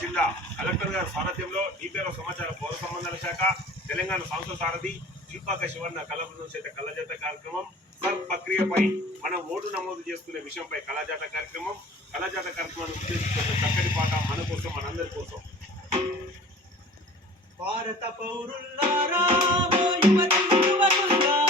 జిల్లా కలెక్టర్ గారి సారథ్యంలో నీపేరు సమాచార పౌర సంబంధాల శాఖ తెలంగాణ సంస్థ సారథి శిల్పాక శివన్న కళాబృందం చేత కళాజాత కార్యక్రమం సర్ ప్రక్రియపై మనం ఓటు నమోదు చేసుకునే విషయంపై కళాజాత కార్యక్రమాన్ని ఉద్దేశించిన చక్కటి పాట మన కోసం మనందరి కోసం. భారత పౌరులారా ఓ యువతి యువకులారా